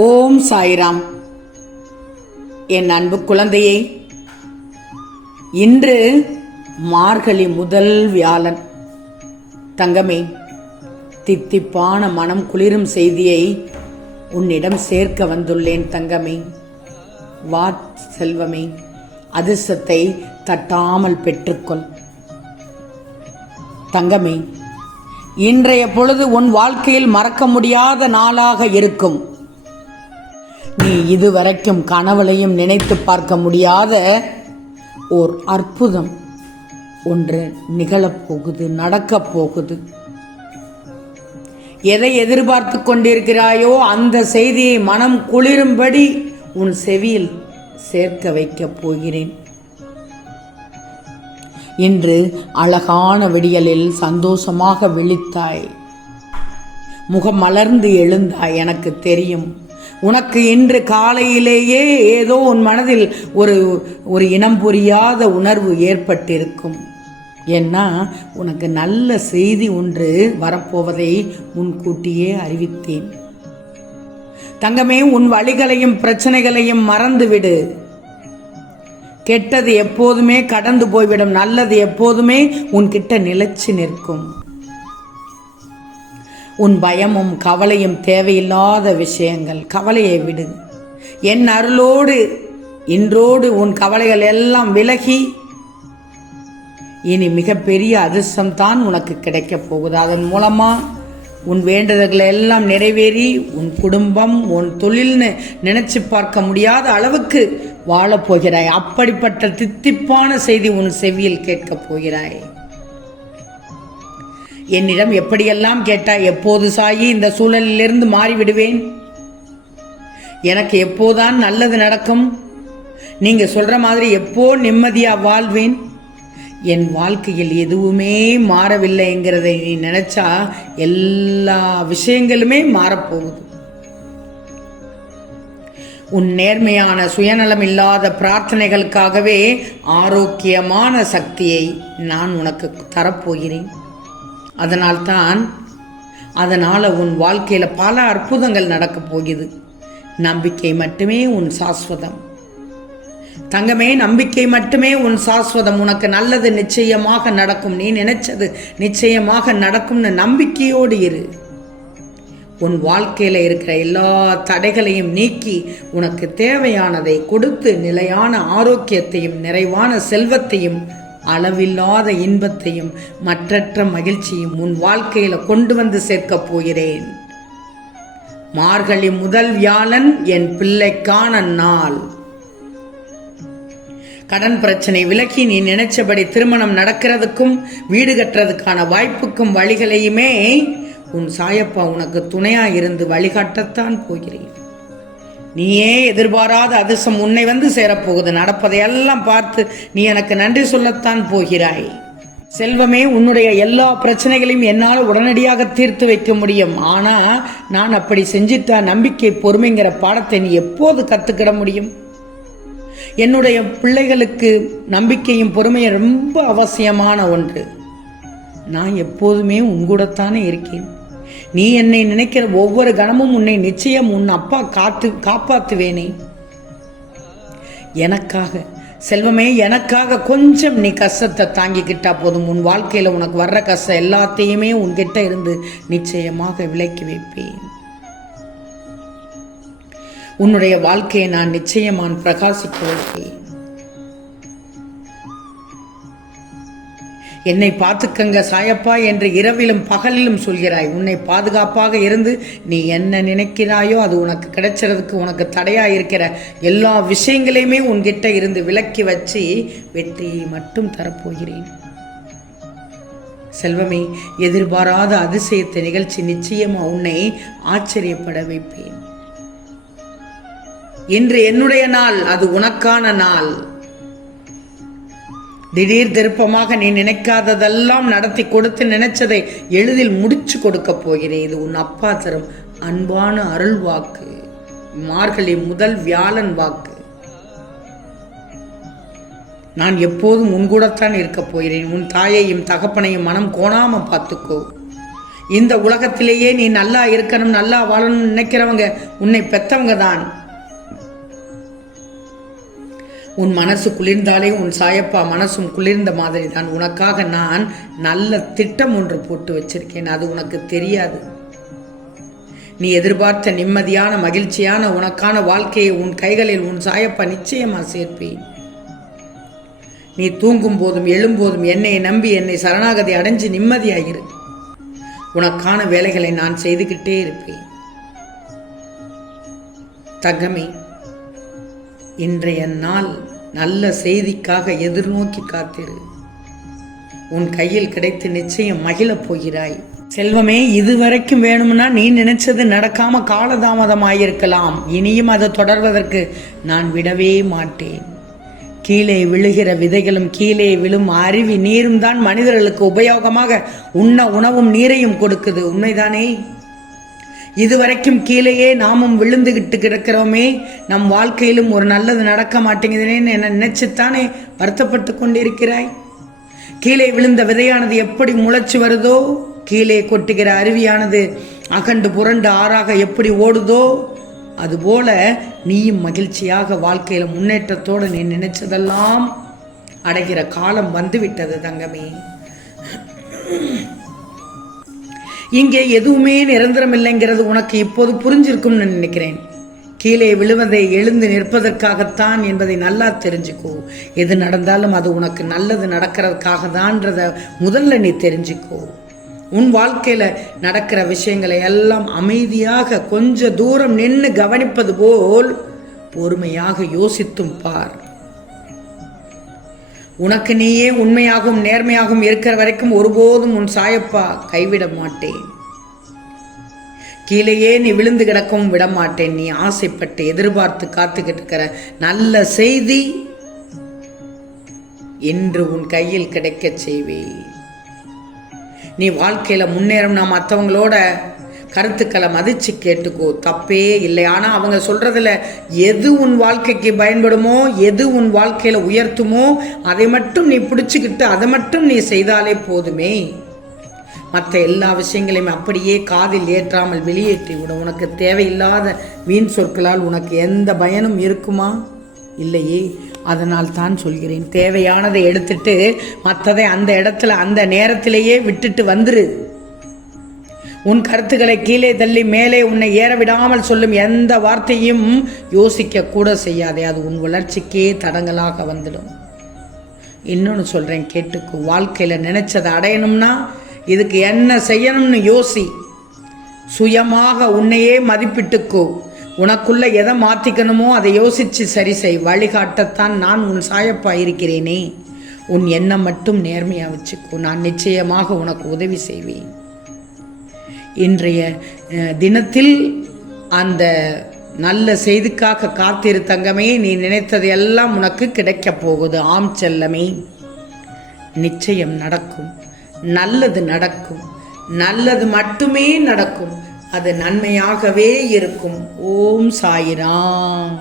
ஓம் சாய்ராம். என் அன்பு குழந்தையே, இன்று மார்கழி முதல் வியாழன். தங்கமே, தித்திப்பான மனம் குளிரும் செய்தியை உன்னிடம் சேர்க்க வந்துள்ளேன். தங்கமே, வா செல்வமே, அதிர்ஷ்டத்தை தட்டாமல் பெற்றுக்கொள். தங்கமே, இன்றைய பொழுது உன் வாழ்க்கையில் மறக்க முடியாத நாளாக இருக்கும். நீ இதுவரைக்கும் கனவுலையும் நினைத்து பார்க்க முடியாத ஓர் அற்புதம் ஒன்று நிகழப்போகுது, நடக்கப் போகுது. எதை எதிர்பார்த்து கொண்டிருக்கிறாயோ அந்த செய்தியை மனம் குளிரும்படி உன் செவியில் சேர்க்க வைக்கப் போகிறேன். இன்று அழகான விடியலில் சந்தோஷமாக விழித்தாய், முகம் மலர்ந்து எழுந்தாய். எனக்கு தெரியும், உனக்கு இன்று காலையிலேயே ஏதோ உன் மனதில் ஒரு இனம் புரியாத உணர்வு ஏற்பட்டிருக்கும். ஏன்னா உனக்கு நல்ல செய்தி ஒன்று வரப்போவதை முன்கூட்டியே அறிவித்தேன். தங்கமே, உன் வழிகளையும் பிரச்சனைகளையும் மறந்துவிடு. கெட்டது எப்போதுமே கடந்து போய்விடும், நல்லது எப்போதுமே உன்கிட்ட நிலைச்சு நிற்கும். உன் பயமும் கவலையும் தேவையில்லாத விஷயங்கள். கவலையை விடு. என் அருளோடு இன்றோடு உன் கவலைகள் எல்லாம் விலகி இனி மிகப்பெரிய அதிர்ஷ்டம் தான் உனக்கு கிடைக்கப் போகுது. அதன் மூலமா உன் வேண்டுதல்களை எல்லாம் நிறைவேறி உன் குடும்பம், உன் தொழில்னு நினைச்சு பார்க்க முடியாத அளவுக்கு வாழப்போகிறாய். அப்படிப்பட்ட தித்திப்பான செய்தி உன் செவியில் கேட்கப் போகிறாய். என்னிடம் எப்படியெல்லாம் கேட்டாய், எப்போது சாயி இந்த சூழலிலிருந்து மாறிவிடுவேன், எனக்கு எப்போதான் நல்லது நடக்கும், நீங்க சொல்ற மாதிரி எப்போ நிம்மதியா வாழ்வேன், என் வாழ்க்கையில் எதுவுமே மாறவில்லைங்கிறதை நீ நினைச்சா எல்லா விஷயங்களுமே மாறப்போகுது. உன் நேர்மையான சுயநலம் இல்லாத பிரார்த்தனைகளுக்காகவே ஆரோக்கியமான சக்தியை நான் உனக்கு தரப்போகிறேன். அதனால உன் வாழ்க்கையில பல அற்புதங்கள் நடக்கப் போகுது. நம்பிக்கை மட்டுமே உன் சாஸ்வதம். தங்கமே, நம்பிக்கை மட்டுமே உன் சாஸ்வதம். உனக்கு நல்லது நிச்சயமாக நடக்கும். நீ நினைச்சது நிச்சயமாக நடக்கும்னு நம்பிக்கையோடு இரு. உன் வாழ்க்கையில இருக்கிற எல்லா தடைகளையும் நீக்கி உனக்கு தேவையானதை கொடுத்து நிலையான ஆரோக்கியத்தையும் நிறைவான செல்வத்தையும் அளவில்லாத இன்பத்தையும் மற்றற்ற மகிழ்ச்சியும் உன் வாழ்க்கையில கொண்டு வந்து சேர்க்கப் போகிறேன். மார்கழி முதல் வியாழன் என் பிள்ளைக்கான நாள். கடன் பிரச்சனை விலக்கி நீ நினைச்சபடி திருமணம் நடக்கிறதுக்கும் வீடு கட்டுறதுக்கான வாய்ப்புக்கும் வழிகளையுமே உன் சாயப்பா உனக்கு துணையா இருந்து வழிகாட்டத்தான் போகிறேன். நீயே எதிர்பாராத அதிர்ஷ்டம் உன்னை வந்து சேரப்போகுது. நடப்பதையெல்லாம் பார்த்து நீ எனக்கு நன்றி சொல்லத்தான் போகிறாய். செல்வமே, உன்னுடைய எல்லா பிரச்சனைகளையும் என்னால் உடனடியாக தீர்த்து வைக்க முடியும். ஆனா நான் அப்படி செஞ்சிட்டா நம்பிக்கை பொறுமைங்கிற பாடத்தை நீ எப்போது கத்துக்கிட முடியும்? என்னுடைய பிள்ளைகளுக்கு நம்பிக்கையும் பொறுமையும் ரொம்ப அவசியமான ஒன்று. நான் எப்போதுமே உன்கூடத்தானே இருக்கேன். நீ என்னை நினைக்கிற ஒவ்வொரு கணமும் உன்னை நிச்சயம் உன் அப்பா காப்பாத்துவேனே. எனக்காக செல்வமே, எனக்காக கொஞ்சம் நீ கஷ்டத்தை தாங்கிக்கிட்டா போதும். உன் வாழ்க்கையில உனக்கு வர்ற கஷ்டம் எல்லாத்தையுமே உன்கிட்ட இருந்து நிச்சயமாக விலக்கி வைப்பேன். உன்னுடைய வாழ்க்கையை நான் நிச்சயமாக பிரகாசிக்க வைப்பேன். என்னை பார்த்துக்கங்க சாயப்பா என்று இரவிலும் பகலிலும் சொல்கிறாய். உன்னை பாதுகாப்பாக இருந்து நீ என்ன நினைக்கிறாயோ அது உனக்கு கிடைச்சதுக்கு உனக்கு தடையா இருக்கிற எல்லா விஷயங்களையுமே உன்கிட்ட இருந்து விலக்கி வச்சு வெற்றியை மட்டும் தரப்போகிறேன். செல்வமே, எதிர்பாராத அதிசயத்தை நிகழ்ச்சி நிச்சயமா உன்னை ஆச்சரியப்பட வைப்பேன். இன்று என்னுடைய நாள், அது உனக்கான நாள். திடீர் திருப்பமாக நீ நினைக்காததெல்லாம் நடத்தி கொடுத்து நினைச்சதை எளிதில் முடிச்சு கொடுக்க போகிறேன். இது உன் அப்பா தரும் அன்பான அருள் வாக்கு. மார்கழி முதல் வியாழன் வாக்கு. நான் எப்போதும் உன்கூடத்தான் இருக்க போகிறேன். உன் தாயையும் தகப்பனையும் மனம் கோணாம பார்த்துக்கோ. இந்த உலகத்திலேயே நீ நல்லா இருக்கணும், நல்லா வாழணும்னு நினைக்கிறவங்க உன்னை பெத்தவங்க தான். உன் மனசு குளிர்ந்தாலே உன் சாயப்பா மனசும் குளிர்ந்த மாதிரி தான். உனக்காக நான் நல்ல திட்டம் ஒன்று போட்டு வச்சிருக்கேன். அது உனக்கு தெரியாது. நீ எதிர்பார்த்த நிம்மதியான மகிழ்ச்சியான உனக்கான வாழ்க்கையை உன் கைகளில் உன் சாயப்பா நிச்சயமா சேர்ப்பேன். நீ தூங்கும் போதும் எழும்போதும் என்னை நம்பி என்னை சரணாகதி அடைஞ்சு நிம்மதியாயிரு. உனக்கான வேலைகளை நான் செய்துகிட்டே இருப்பேன். தங்கமே, இன்றைய நாள் நல்ல செய்திக்காக எதிர்நோக்கி காத்திரு. உன் கையில் கிடைத்து நிச்சயம் மகிழப் போகிறாய். செல்வமே, இதுவரைக்கும் வேணும்னா நீ நினைச்சது நடக்காம காலதாமதமாயிருக்கலாம். இனியும் அதை தொடர்வதற்கு நான் விடவே மாட்டேன். கீழே விழுகிற விதைகளும் கீழே விழும் அருவி நீரும் தான் மனிதர்களுக்கு உபயோகமாக உண்ண உணவும் நீரையும் கொடுக்குது. உண்மைதானே? இதுவரைக்கும் கீழேயே நாமும் விழுந்துகிட்டு கிடக்கிறோமே, நம் வாழ்க்கையிலும் ஒரு நல்லது நடக்க மாட்டேங்குதுன்னு என்ன நினைச்சுத்தானே வருத்தப்பட்டு கொண்டிருக்கிறாய்? கீழே விழுந்த விதையானது எப்படி முளைச்சு வருதோ, கீழே கொட்டுகிற அருவியானது அகண்டு புரண்டு ஆறாக எப்படி ஓடுதோ, அதுபோல நீயும் மகிழ்ச்சியாக வாழ்க்கையில முன்னேற்றத்தோடு நீ நினைச்சதெல்லாம் அடைகிற காலம் வந்துவிட்டது தங்கமே. இங்கே எதுவுமே நிரந்தரம் இல்லைங்கிறது உனக்கு இப்போது புரிஞ்சிருக்கும்னு நினைக்கிறேன். கீழே விழுவதை எழுந்து நிற்பதற்காகத்தான் என்பதை நல்லா தெரிஞ்சுக்கோ. எது நடந்தாலும் அது உனக்கு நல்லது நடக்கிறதுக்காக தான்றத முதல்ல நீ தெரிஞ்சுக்கோ. உன் வாழ்க்கையில நடக்கிற விஷயங்களை எல்லாம் அமைதியாக கொஞ்ச தூரம் நின்று கவனிப்பது போல் பொறுமையாக யோசித்தும் பார். உனக்கு நீயே உண்மையாகவும் நேர்மையாகவும் இருக்கிற வரைக்கும் ஒருபோதும் உன் சாயப்பா கைவிட மாட்டேன். கீழேயே நீ விழுந்து கிடக்கவும் விட மாட்டேன். நீ ஆசைப்பட்டு எதிர்பார்த்து காத்துக்கிட்டு இருக்கிற நல்ல செய்தி இன்று உன் கையில் கிடைக்க செய்வேன். நீ வாழ்க்கையில முன்னேறம்னா மற்றவங்களோட கருத்துக்களை மதிச்சு கேட்டுக்கோ, தப்பே இல்லை. ஆனா அவங்க சொல்றதுல எது உன் வாழ்க்கைக்கு பயன்படுமோ, எது உன் வாழ்க்கையில உயர்த்துமோ அதை மட்டும் நீ பிடிச்சுக்கிட்டு அதை மட்டும் நீ செய்தாலே போதுமே. மற்ற எல்லா விஷயங்களையும் அப்படியே காதில் ஏற்றாமல் வெளியேற்றி விட. உனக்கு தேவையில்லாத வீண் சொற்களால் உனக்கு எந்த பயனும் இருக்குமா? இல்லையே. அதனால் தான் சொல்கிறேன், தேவையானதை எடுத்துட்டு மற்றதை அந்த இடத்துல அந்த நேரத்திலேயே விட்டுட்டு வந்துரு. உன் கருத்துக்களை கீழே தள்ளி மேலே உன்னை ஏற விடாமல் சொல்லும் எந்த வார்த்தையும் யோசிக்க கூட செய்யாதே. அது உன் வளர்ச்சிக்கே தடங்கலாக வந்துடும். இன்னொன்று சொல்றேன், கேட்டுக்கோ. வாழ்க்கையில நினைச்சதை அடையணும்னா இதுக்கு என்ன செய்யணும்னு யோசி. சுயமாக உன்னையே மதிப்பிட்டுக்கோ. உனக்குள்ள எதை மாற்றிக்கணுமோ அதை யோசிச்சு சரி செய். வழிகாட்டத்தான் நான் உன் சாயப்பா இருக்கிறேனே. உன் எண்ணம் மட்டும் நேர்மையா வச்சுக்கோ. நான் நிச்சயமாக உனக்கு உதவி செய்வேன். இன்றைய தினத்தில் அந்த நல்ல செய்திக்காக காத்திரு தங்கமே. நீ நினைத்தது எல்லாம் உனக்கு கிடைக்க போகுது. ஆம் செல்லமே, நிச்சயம் நடக்கும். நல்லது நடக்கும். நல்லது மட்டுமே நடக்கும். அது நன்மையாகவே இருக்கும். ஓம் சாயிராம்.